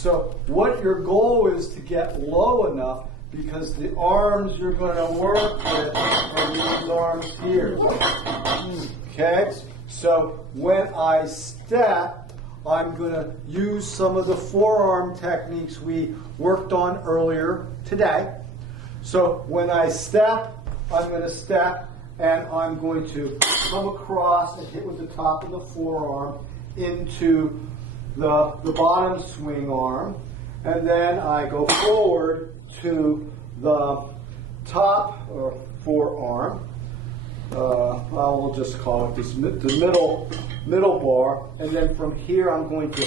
So what your goal is to get low enough, because the arms you're going to work with are these arms here. Okay? So when I step, I'm going to use some of the forearm techniques we worked on earlier today. So when I step, I'm going to step and I'm going to come across and hit with the top of the forearm into the bottom swing arm, and then I go forward to the top or forearm. We'll just call it this, the middle bar, and then from here I'm going to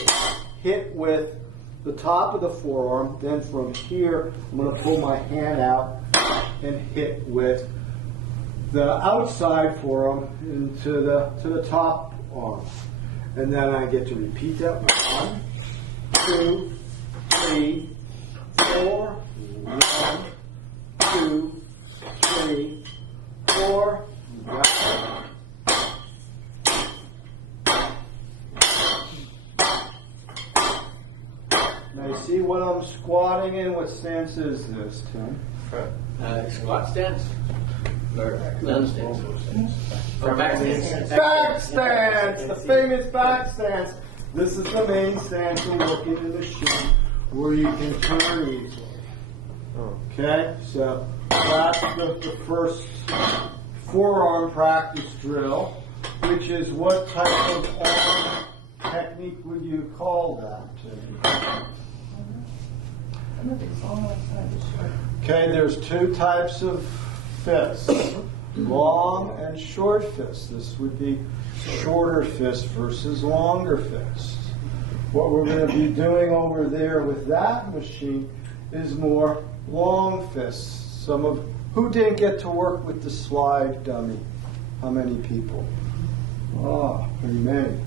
hit with the top of the forearm. Then from here I'm going to pull my hand out and hit with the outside forearm into the top arm. And then I get to repeat that. 1, 2, 3, 4. 1, 2, 3, 4. Now you see what I'm squatting in? What stance is this, Tim? Squat stance. Or none stance. Or back stance. Back stance! The famous back stance. This is the main stance we're working in the machine where you can turn easily. Okay, so that's the first forearm practice drill, which is what type of arm technique would you call that? Okay, there's two types of fists, long and short fists. This would be shorter fist versus longer fist. What we're going to be doing over there with that machine is more long fists. Who didn't get to work with the slide dummy? How many people? Oh, pretty many.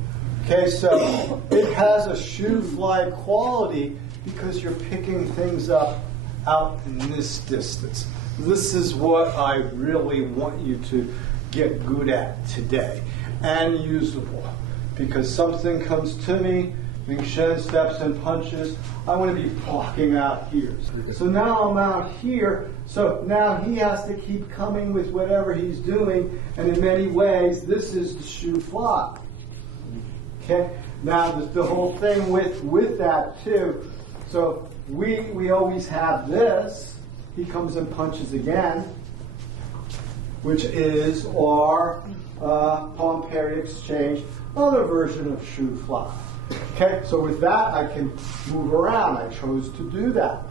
Okay, so it has a shoe-fly quality because you're picking things up out in this distance. This is what I really want you to get good at today and usable, because something comes to me, Ming Shen steps and punches, I want to be blocking out here. So now I'm out here, so now he has to keep coming with whatever he's doing, and in many ways this is the shoe fly. Okay? Now the whole thing with that too, so we always have this. He comes and punches again, which is our palm parry exchange, other version of shoe fly. Okay, so with that I can move around. I chose to do that.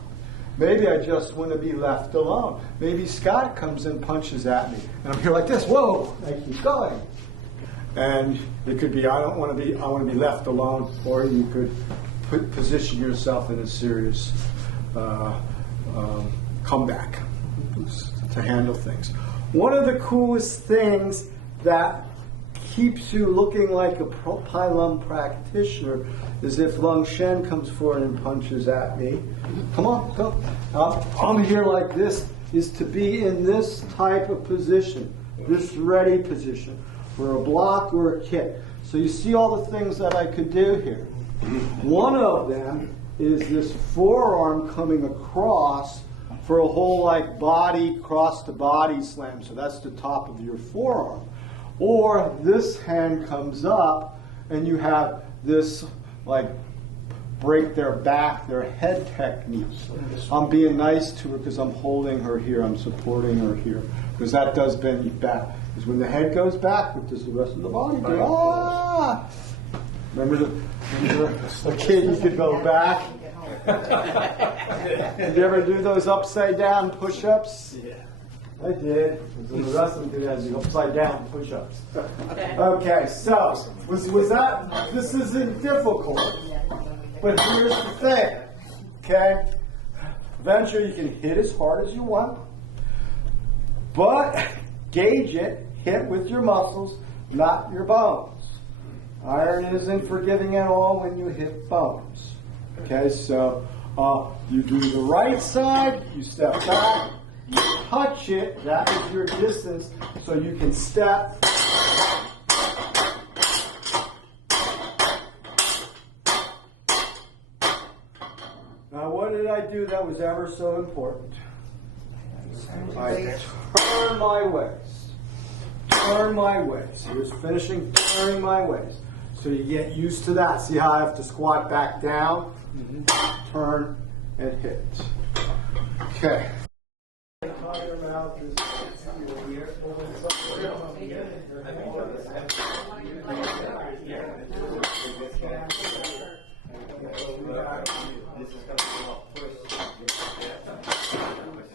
Maybe I just want to be left alone. Maybe Scott comes and punches at me, and I'm here like this. Whoa! I keep going. And it could be I want to be left alone, or you could position yourself in a serious comeback to handle things. One of the coolest things that keeps you looking like a PAI LUM practitioner is if Lung Shen comes forward and punches at me. Come on, go. I'm here like this, is to be in this type of position, this ready position, for a block or a kick. So you see all the things that I could do here. One of them is this forearm coming across for a whole like body, cross to body slam. So that's the top of your forearm. Or this hand comes up and you have this like break their back, their head technique. I'm being nice to her because I'm holding her here, I'm supporting her here. Because that does bend you back. Because when the head goes back, what does the rest of the body do? Ah! Remember the kid, you could go back? Did you ever do those upside down push-ups? Yeah. I did. The rest of them did the upside down push-ups. Okay, so was that? This isn't difficult, but here's the thing. Okay, eventually you can hit as hard as you want, but gauge it. Hit with your muscles, not your bones. Iron isn't forgiving at all when you hit bones. Okay, so you do the right side, you step back, you touch it, that is your distance, so you can step. Now, what did I do that was ever so important? I turn my waist. Turn my waist. Here's finishing turning my waist. So you get used to that. See how I have to squat back down, turn, and hit. Okay.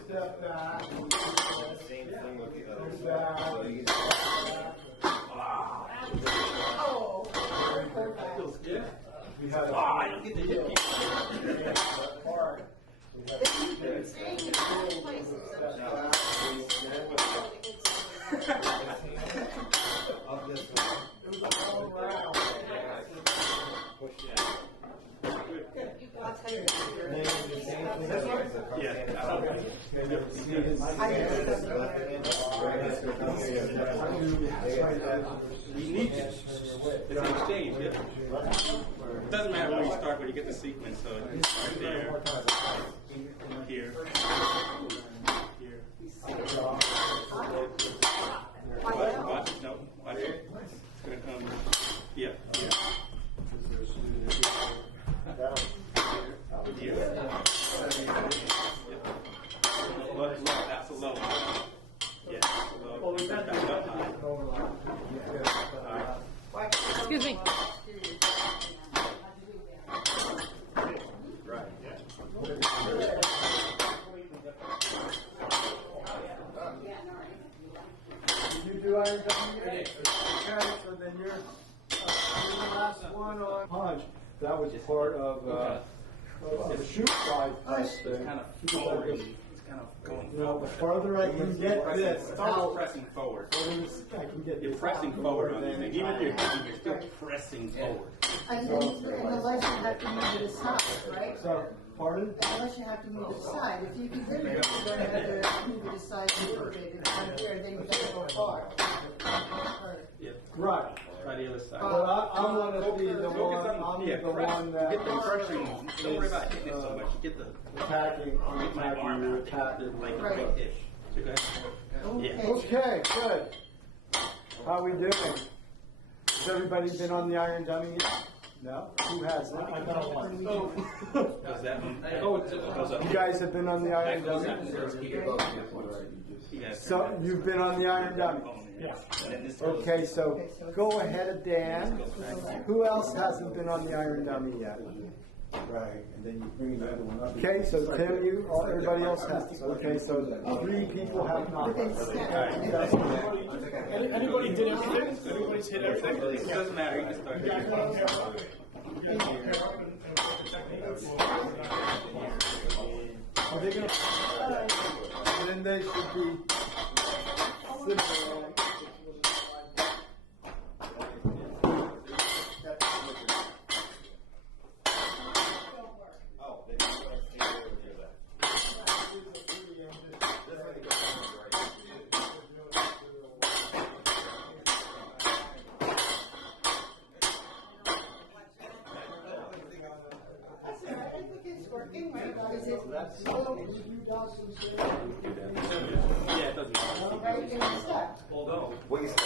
Step back. Same thing with the other Back. side. So you Feels good. We had a I don't get the hip. part. We had of this one. all around. Push it out. You need to. It's an exchange, yeah. It doesn't matter where you start, but you get the sequence. So you start there, here, here. Watch it, no, watch it. It's gonna come, yeah, here. Here. Low, that's a low. Yeah, that's a low. Back up high. Excuse me. Right. Did you do iron W? Okay, so then you're the last one on punch. That was part of the shoot side test thing. Kind of forward. It's kind of going You know, the forward. farther I can get this It's always out, pressing forward. I can get You're this pressing out forward more on than these things. Even if you're hitting, you're still pressing forward. Unless you have to move to the side, right? So, pardon? Unless you have to move to the side. If you can hit it, you're going to have to move to the side a little bit. It's unfair, then you don't go far. Yep. Right. Try the other side. But I want to be the one, I'm Yeah, the press. one that Get the pressure. Don't worry about hitting it so much. You get the attacking, I'm get my attacking arm you, out. attacking. Like Right. right-ish. Okay? Yeah. Okay, good. How we doing? Has everybody been on the iron dummy yet? No? Who hasn't? Does that one? Oh, it goes up. You guys have been on the iron That goes dummy? up. You guys So turn you've been on the iron dummy? Yeah. And then this goes. Okay, so go ahead of Dan. Who else hasn't been on the iron dummy yet? Right. And then you bring the other one up. Okay, so Tim, you, everybody else has. Okay, so 3 people have not. Anybody did everything? Everybody's hit everything? It doesn't matter. You can start here. Are they gonna? Then they should be similar. Oh, they just want to stay over here then. I think it's working, right? Is it Yeah, it doesn't matter. right in the step? Although. Waist.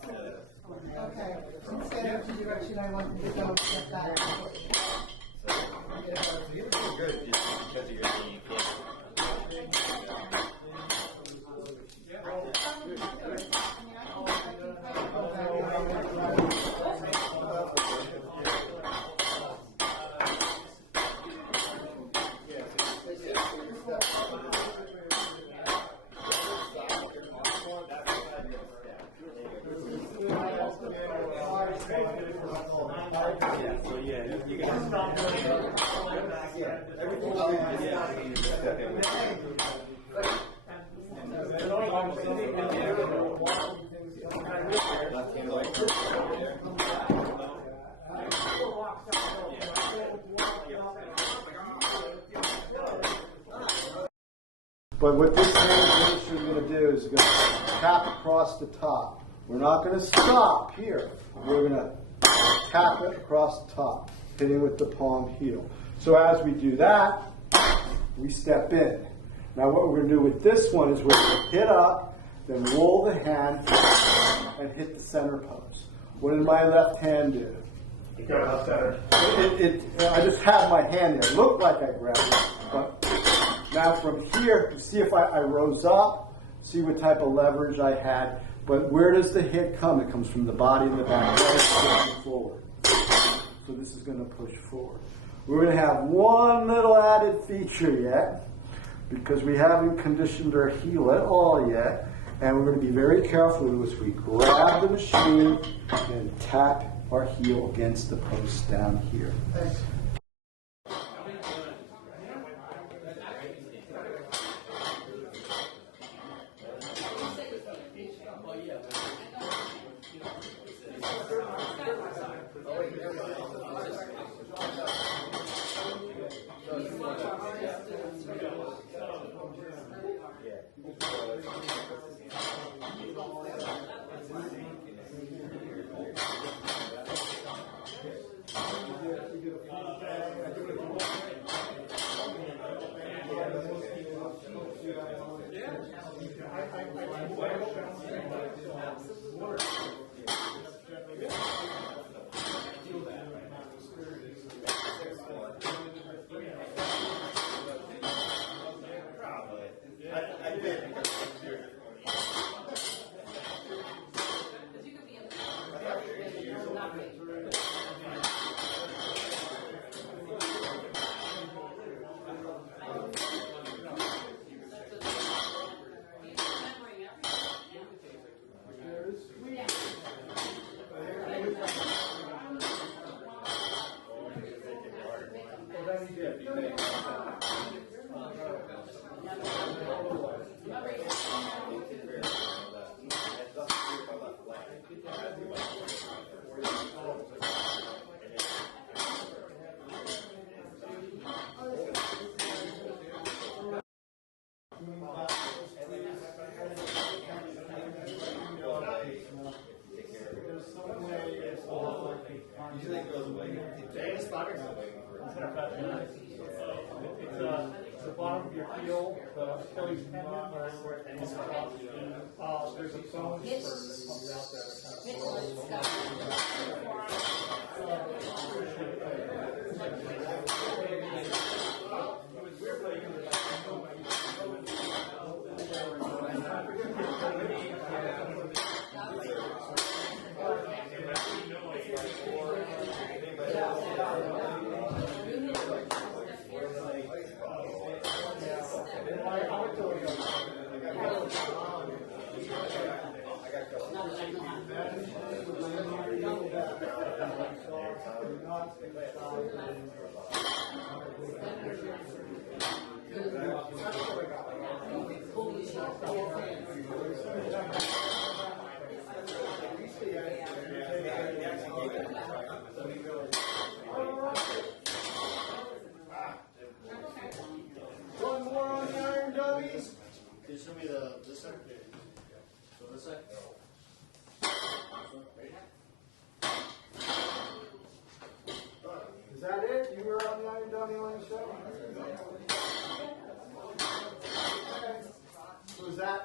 Okay. Instead of the direction I wanted to go, step back. Good, just because of your knee, you can't. Yeah, so yeah, you can But what this hand position is going to do is going to tap across the top. We're not going to stop here. We're going to tap it across the top, hitting with the palm heel. So as we do that, we step in. Now what we're going to do with this one is we're going to hit up, then roll the hand, and hit the center pose. What did my left hand do? You go out center. I just have my hand there. It looked like I grabbed it, but now from here, see if I rose up, see what type of leverage I had. But where does the hit come? It comes from the body and the back, pushing forward. So this is going to push forward. We're going to have one little added feature yet, because we haven't conditioned our heel at all yet. And we're going to be very careful as we grab the machine and tap our heel against the post down here. It's the bottom of your heel, the Achilles tendon, there's a bone spur that comes out there. One more on the iron dummies. Can you show me this side? So this side? Is that it? You were on the iron dummy on the show? So is that